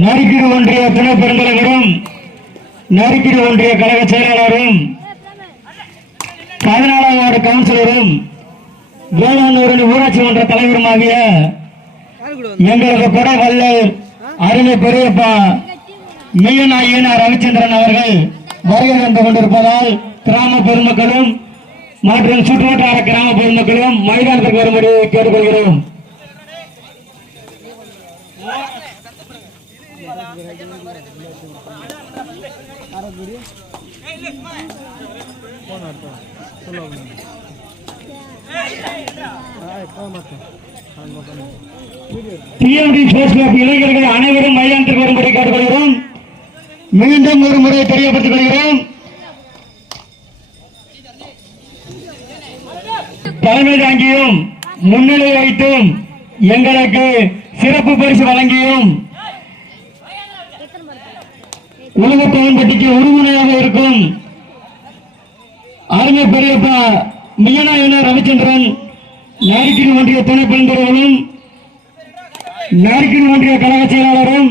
நரிக்கிடு ஒன்றிய துணை பெருந்தலைவரும் நரிக்கிடு ஒன்றிய கழக செயலாளரும் பதினாலாம் வார்டு கவுன்சிலரும் வேளாண் ஊராட்சி மன்ற தலைவருமாகிய எங்களது கொடை வல்லர் அருமை பெரியப்பா மெய்யநாயகன் ரவிச்சந்திரன் அவர்கள் வருகை தந்து கொண்டிருப்பதால் கிராம பொதுமக்களும் மற்றும் சுற்றுவட்டார கிராம பொதுமக்களும் மைதானத்துக்கு வரும்படி கேட்டுக்கொள்கிறோம். டிஎம்டி ஸ்போர்ட்ஸ் கிளப் இளைஞர்கள் அனைவரும் மைதானத்திற்கு வரும்படி கேட்டுக்கொள்கிறோம். மீண்டும் ஒரு முறை தெரியப்படுத்திக் கொள்கிறோம். தலைமை தாங்கியும் முன்னிலை வைத்தும் எங்களுக்கு சிறப்பு பரிசு வழங்கியும் உலகத்தவன்பட்டிக்கு உறுதுணையாக இருக்கும் அருமை பெரியப்பா மியனாயனர் ரவிச்சந்திரன் நாரிக்கிரி ஒன்றிய துணை பெருந்தலைவரும் நாரிக்கிரி ஒன்றிய கழக செயலாளரும்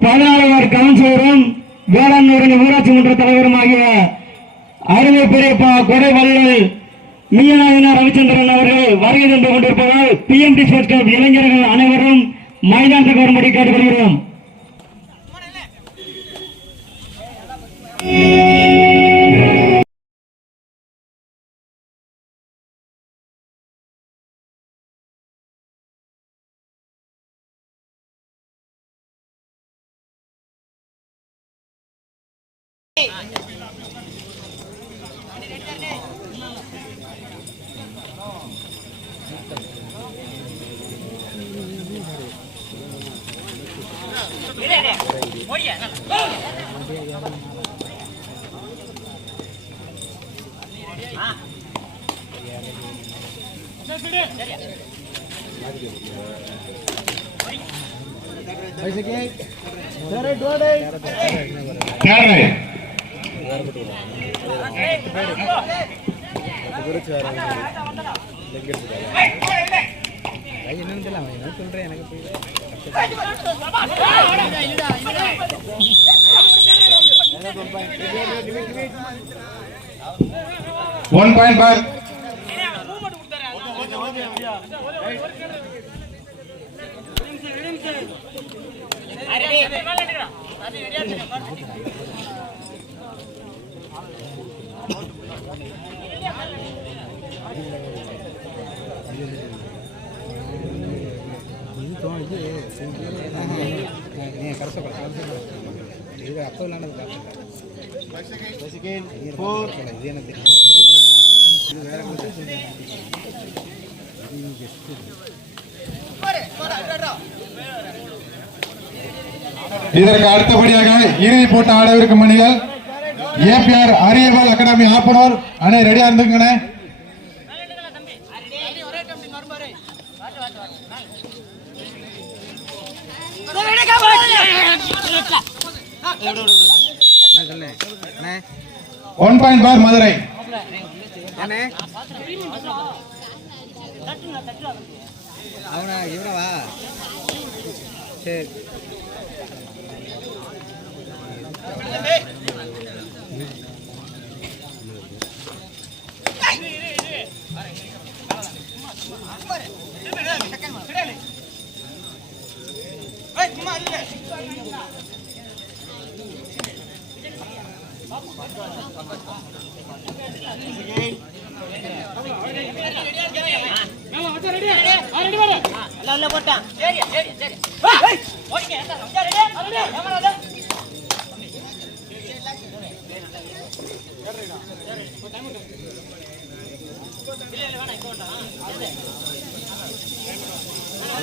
பதினாலவர் கவுன்சிலரும் வேளாண் ஊராட்சி மன்ற தலைவரும் ஆகிய அருமை பெரியப்பா கொடை வள்ளல் ரவிச்சந்திரன் அவர்கள் வருகை தந்து கொண்டிருப்பதால் பிஎம்டி ஸ்போர்ட்ஸ் இளைஞர்கள் அனைவரும் மைதானத்துக்கு வரும்படி கேட்டுக்கொள்கிறோம். All right. என்னன்னு தெரியல அவன் என்ன சொல்றேன் எனக்கு புரியல. ஒன் பாயிண்ட் பார் இது அப்போ பார்த்தேன். இது எனக்கு தெரியும். இது வேற இதற்கு அடுத்தபடியாக இறுதி போட்ட ஆடவிருக்கும் மணிகள் ஏபிஆர் அரியவாள் அகாடமி ஆப்பனூர் அணை ரெடியா இருந்துங்கண்ணே என்ன சொல்லு? அண்ணே, ஒன் பாயிண்ட் பார் மதுரை அவனா இவனவா? சரி. பாபா திரும்ப இல்லையா விடுவேன். யார் முடியா பேசுறது?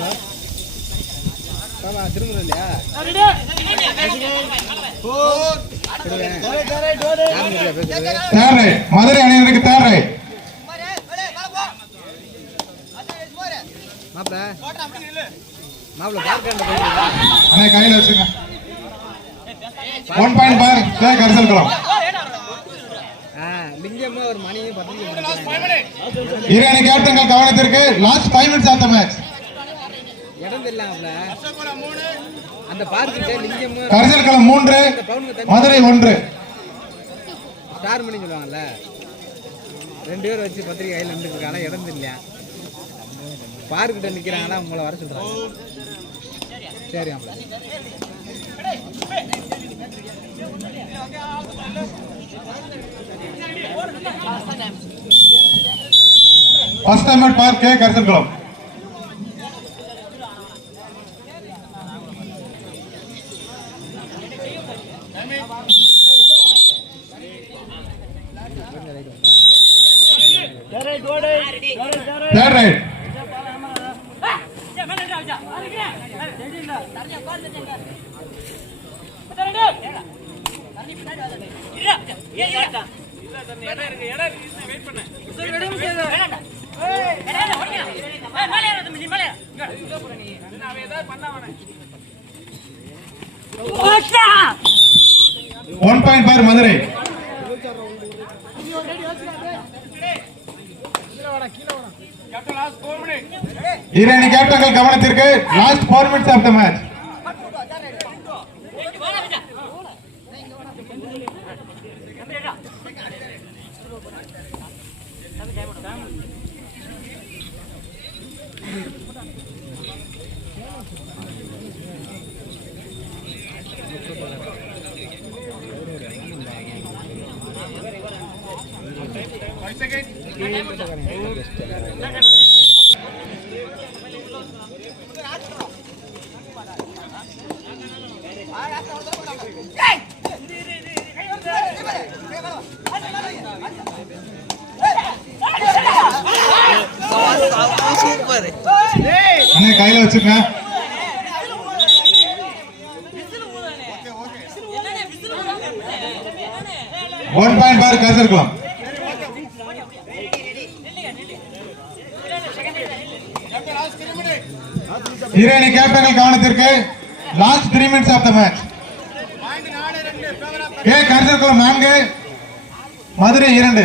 தேர் ரைட் மதுரை அணியினருக்கு தேர் ரைட் மாப்பிள மாப்பிள பார்க்க போயிட்டு அண்ணே கையில் வச்சுங்க. ஒன் பாயிண்ட் பார் கரிசல் குளம் இரு அணி கேப்டன்கள் கவனத்திற்கு last five minutes of the match இடம் தெரியல மாப்பிள அந்த பார்க்கிட்ட லிங்கம் கரிசல் களம் மூன்று மதுரை ஒன்று. ஸ்டார் பண்ணி சொல்லுவாங்கல்ல. ரெண்டு பேர் வச்சு பத்திரிக்கை கையில் நின்றுருக்காங்க இடம் இல்லையா? பார்க்கிட்ட நிற்கிறாங்களா உங்களை வர சொல்கிறாங்க சரி ஆமாம் first time park K one point for Madurai இரண்டு கேப்டன்கள் கவனத்திற்கு last four minutes of the match 早く! வச்சுங்க. ஒன் பாயிண்ட் பார் கரிசல் களம் இரு கேப்டன்கள் கவனத்திற்கு last three minutes of the match ஏ கரிசல் நான்கு? மதுரை இரண்டு.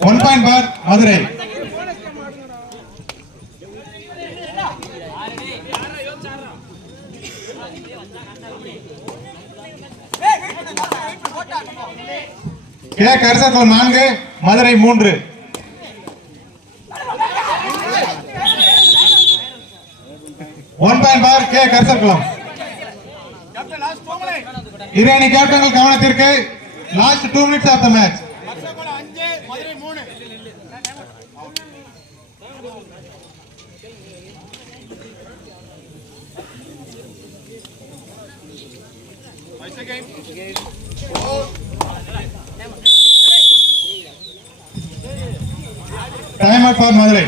One point for Madurai K Karisal நான்கு மதுரை மூன்று. ஒன் பாயிண்ட் பார் கே கரிசல் இரு அணி கேப்டன்கள் கவனத்திற்கு last two minutes of the match time out for Madurai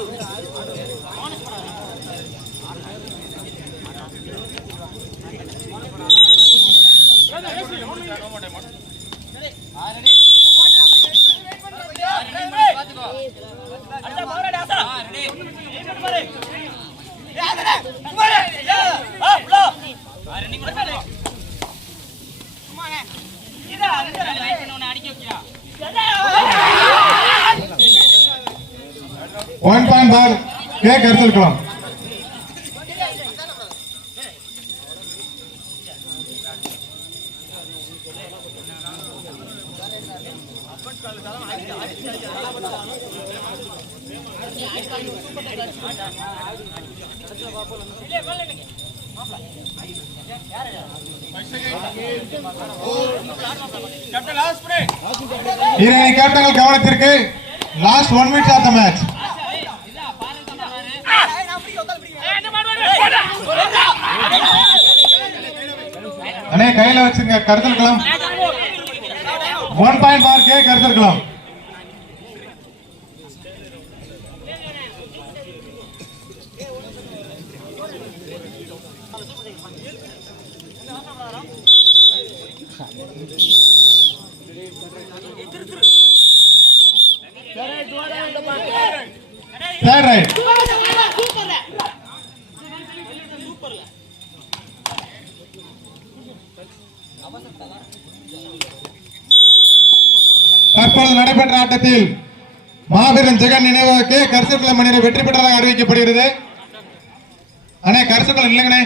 one for K Karisalkulam இரு அணி கேப்டன்கள் கவனத்திற்கு. Last one minute of the match அண்ணே கையில வச்சுங்க கருத்தல் குளம் ஒன் பாயிண்ட் பார்க்கே கருத்தல் குளம் தற்போது நடைபெற்ற ஆட்டத்தில் மாபெரும் ஜெகன் நினைவு கே கரிசல்குளம் வெற்றி பெற்றதாக அறிவிக்கப்படுகிறது. அண்ணே கரிசல்குளம் இல்லைங்கண்ணே